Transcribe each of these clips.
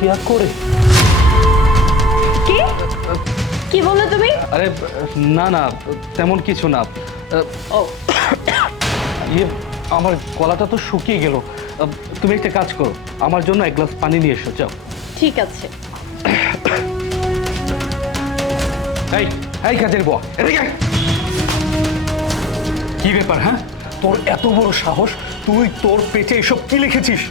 পরকিয়া করে? কি কি বললে তুমি? আরে না না, তেমন কিছু না। ও ইয়ে, আমার গলাটা তো শুকিয়ে গেল। তুমি একটা কাজ করো, আমার জন্য এক গ্লাস পানি নিয়ে এসো, যাও। ঠিক আছে। এই এই কাজের বুয়া, এদিকে আয়। কি ব্যাপার? হ্যাঁ, তোর এত বড় সাহস, তুই তোর পেটে এসব কি লিখেছিস?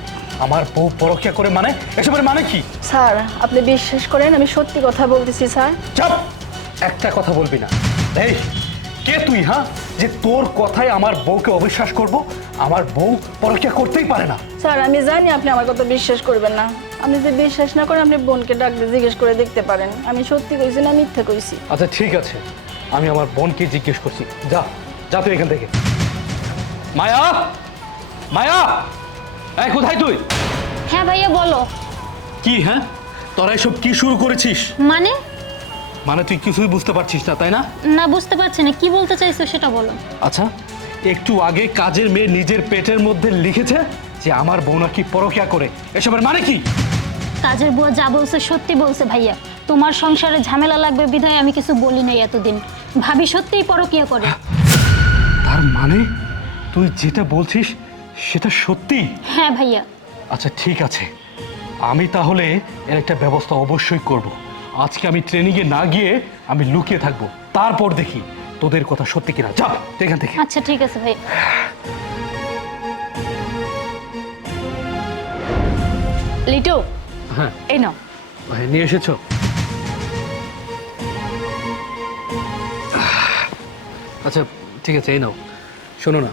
আমার বউ পরকিয়া করে মানে? এসবের মানে কি? স্যার আপনি বিশ্বাস করেন আমি সত্যি কথা বলতেছি স্যার। চাপ, একটা কথা বলবি না। এই কে তুই, হ্যাঁ, যে তোর কথায় আমার বউকে অবিশ্বাস করব? আমার বউ পরকিয়া করতেই পারে না। স্যার আমি জানি আপনি আমার কথা বিশ্বাস করবেন না। আপনি যদি বিশ্বাস না করেন আপনি বোনকে ডাক দিয়ে জিজ্ঞেস করে দেখতে পারেন আমি সত্যি কইছি না মিথ্যা কইছি। আচ্ছা ঠিক আছে, আমি আমার বোনকে জিজ্ঞেস করছি। যা যা তুই এখান থেকে। মায়া, মায়া, এই কোথায় তুই? হ্যাঁ ভাইয়া বলো। কি হ্যাঁ, তোরা এসব কি শুরু করেছিস? মানে? মানে তুই কিছুই বুঝতে পারছিস না, তাই না? না বুঝতে পারছি না, কি বলতে চাইছো সেটা বলো। আচ্ছা, একটু আগে কাজের মেয়ে নিজের পেটের মধ্যে লিখেছে যে আমার বউ নাকি পরকিয়া করে। এসবের মানে কি? কাজের বুয়া যা বলছে সত্যি বলছে ভাইয়া। তোমার সংসারে ঝামেলা লাগবে বিধায় আমি কিছু বলি নাই এতদিন। ভাবি সত্যিই পরকিয়া করে। তার মানে তুই যেটা বলছিস সেটা সত্যি? হ্যাঁ ভাইয়া। আচ্ছা ঠিক আছে, আমি তাহলে এর একটা ব্যবস্থা অবশ্যই করব। আজকে আমি ট্রেনিংয়ে না গিয়ে আমি লুকিয়ে থাকবো, তারপর দেখি তোদের কথা সত্যি কিনা। যা তুই এখান থেকে। আচ্ছা ঠিক আছে ভাইয়া। লিটু, হ্যাঁ এই নাও। ভাই, নিয়ে এসেছো? আচ্ছা ঠিক আছে, এই নাও। শোনো না,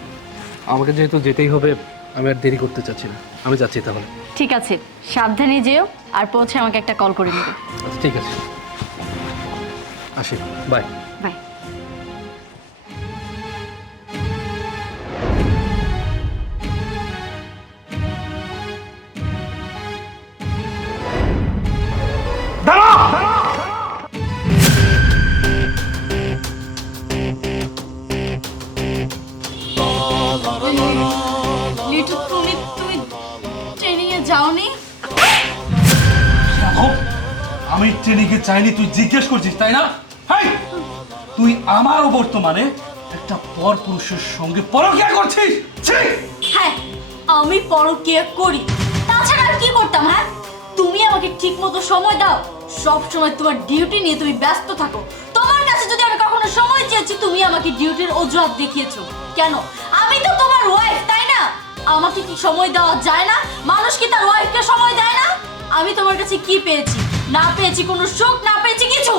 আমাকে যেহেতু যেতেই হবে, আমি আর দেরি করতে চাচ্ছি না, আমি যাচ্ছি তাহলে। ঠিক আছে, সাবধানে যেও, আর পৌঁছে আমাকে একটা কল করে নেবে। আচ্ছা ঠিক আছে, আসি, বাই। বাই। লিটু, তুমি ট্রেনিং এ যাওনি? আমি ট্রেনিংয়ে চাইনি, তুই জিজ্ঞেস করছিস তাই না? হাই, তুই আমারও বর্তমানে একটা পর পুরুষের সঙ্গে পরকিয়া করছিস? ছি! হ্যাঁ, আমি পরকিয়া করি। তাছাড়া আর কি করতাম? হ্যাঁ, তুমি আমাকে ঠিক মতো সময় দাও। সব সময় তোমার ডিউটি নিয়ে তুমি ব্যস্ত থাকো। তোমার কাছে যদি আমি কখনো সময় চেয়েছি, তুমি আমাকে ডিউটির অজুহাত দেখিয়েছো। কেন? আমি তো তোমার ওয়াইফ, তাই না? আমাকে কি সময় দেওয়া যায় না? মানুষ কি তার ওয়াইফকে সময় দেয় না? আমি তোমার কাছে কি পেয়েছি? না পেয়েছি কোনো সুখ, না পেয়েছি কিছু।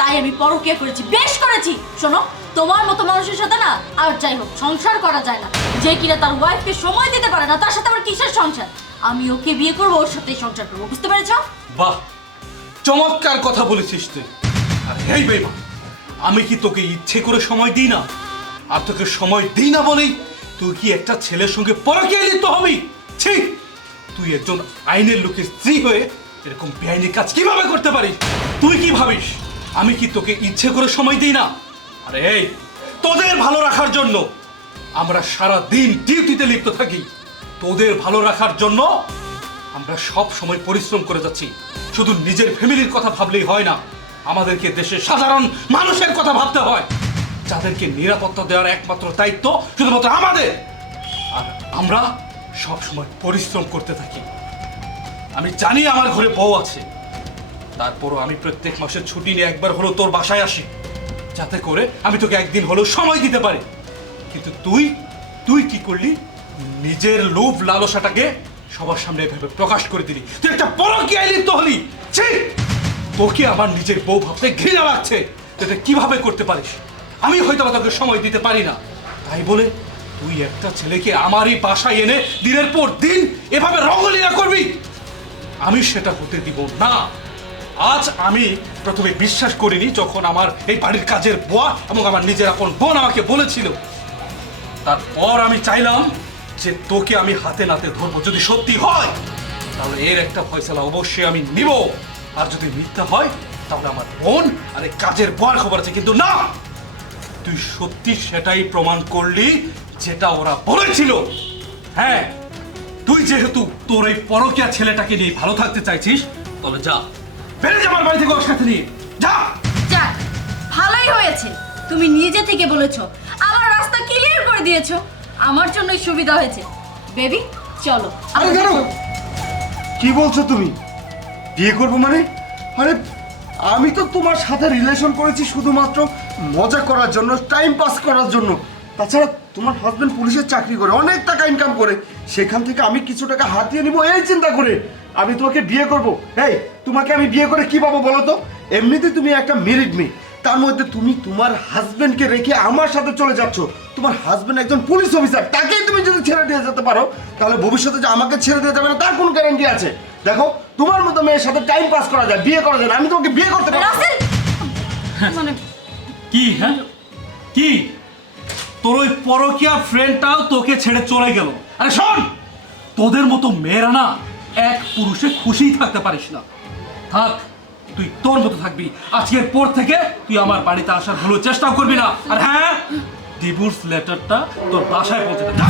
তাই আমি পরকিয়া করেছি, বেশ করেছি। শোনো, তোমার মতো মানুষের সাথে না, আর যাই হোক, সংসার করা যায় না। যে কিনা তার ওয়াইফকে সময় দিতে পারে না, তার সাথে আমার কিসের সংসার? আমি ওকে বিয়ে করবো, ওর সাথেই সংসার করবো। বুঝতে পেরেছো? বাহ, চমৎকার কথা বলেছিস তুই। আর এই বেমা, আমি কি তোকে ইচ্ছে করে সময় দিই না? আর তোকে সময় দিই না বলেই তুই কি একটা ছেলের সঙ্গে পরকীয়া লিপ্ত হবি? ঠিক, তুই একজন আইনের লোকের স্ত্রী হয়ে এরকম বেআইনি কাজ কিভাবে করতে পারিস? তুই কি ভাবিস আমি কি তোকে ইচ্ছে করে সময় দিই না? আরে এই, তোদের ভালো রাখার জন্য আমরা সারা দিন ডিউটিতে লিপ্ত থাকি। তোদের ভালো রাখার জন্য আমরা সব সময় পরিশ্রম করে যাচ্ছি। শুধু নিজের ফ্যামিলির কথা ভাবলেই হয় না, আমাদেরকে দেশের সাধারণ মানুষের কথা ভাবতে হয়, যাদেরকে নিরাপত্তা দেওয়ার একমাত্র দায়িত্ব শুধুমাত্র আমাদের। আর আমরা সব সময় পরিশ্রম করতে থাকি। আমি জানি আমার ঘরে বউ আছে, তারপরও আমি প্রত্যেক মাসে ছুটি নিয়ে একবার হলো তোর বাসায় আসি, যাতে করে আমি তোকে একদিন হলেও সময় দিতে পারি। কিন্তু তুই তুই কি করলি? নিজের লোভ লালসাটাকে সবার সামনে এভাবে প্রকাশ করে দিলি। তুই একটা পরকীয়ায় লিপ্ত হলি। ছি! তোকে আমার নিজের বউ ভাবতে ঘৃণা লাগছে। তুই এটা কিভাবে করতে পারিস? আমি হয়তো তোকে সময় দিতে পারি না, তাই বলে তুই একটা ছেলেকে আমারই বাসায় এনে দিনের পর দিন এভাবে রঙ্গলীলা করবি? আমি সেটা হতে দিব না। আজ আমি প্রথমে বিশ্বাস করিনি যখন আমার এই বাড়ির কাজের বুয়া এবং আমার নিজের আপন বোন আমাকে বলেছিল। তারপর আমি চাইলাম যে তোকে আমি হাতে নাতে ধরবো। যদি সত্যি হয় তাহলে এর একটা ফয়সালা অবশ্যই আমি নিব, আর যদি মিথ্যা হয় তাহলে আমার বোন আর এই কাজের বুয়ার খবর আছে। কিন্তু না, তুই সত্যি সেটাই প্রমাণ করলি যেটা ওরা বলেছিল। হ্যাঁ, তুই যেহেতু তোর এই পরকীয়া ছেলেটাকে নিয়ে ভালো থাকতে চাইছিস, তাহলে যা, বেরিয়ে যা আমার বাড়ি থেকে ওর সাথে নিয়ে যা। যাক, ভালোই হয়েছে তুমি নিজে থেকে বলেছো, আমার রাস্তা ক্লিয়ার করে দিয়েছো, আমার জন্যই সুবিধা হয়েছে। বেবি চলো। আরে দাঁড়াও, কি বলছো তুমি? বিয়ে করবো মানে? আরে আমি তো তোমার সাথে রিলেশন করেছি শুধুমাত্র মজা করার জন্য, টাইম পাস করার জন্য। তাছাড়া তোমার হাজবেন্ড পুলিশের চাকরি করে, অনেক টাকা ইনকাম করে, সেখান থেকে আমি কিছু টাকা হাতিয়ে নিব এই চিন্তা করে আমি তোমাকে বিয়ে করব। এই তোমাকে আমি বিয়ে করে কি পাবো বলো তো? এমনিতে তুমি একটা মেরিড মেয়ে, তার মধ্যে তুমি তোমার হাজবেন্ডকে রেখে আমার সাথে চলে যাচ্ছ। তোমার হাজবেন্ড একজন পুলিশ অফিসার, তাকেই তুমি যদি ছেড়ে দিয়ে যেতে পারো তাহলে ভবিষ্যতে যে আমাকে ছেড়ে দিয়ে যাবে না তার কোন গ্যারান্টি আছে? দেখো, তোমার মতো মেয়ের সাথে টাইম পাস করা যায়, বিয়ে করা যায় না। আমি তোমাকে বিয়ে করতে পারবো না। রাসেল মানে কি হ্যাঁ কি, তোর ওই পরকীয়া ফ্রেন্ডটাও তোকে ছেড়ে চলে গেল। আরে শোন, তোদের মতো মেয়েরা না এক পুরুষে খুশিই থাকতে পারিস না। থাক, তুই তোর মতো থাকবি। আজকের পর থেকে তুই আমার বাড়িতে আসার ভালো চেষ্টাও করবি না। আর হ্যাঁ, ডিভোর্স লেটারটা তোর বাসায় পৌঁছে দে। যা।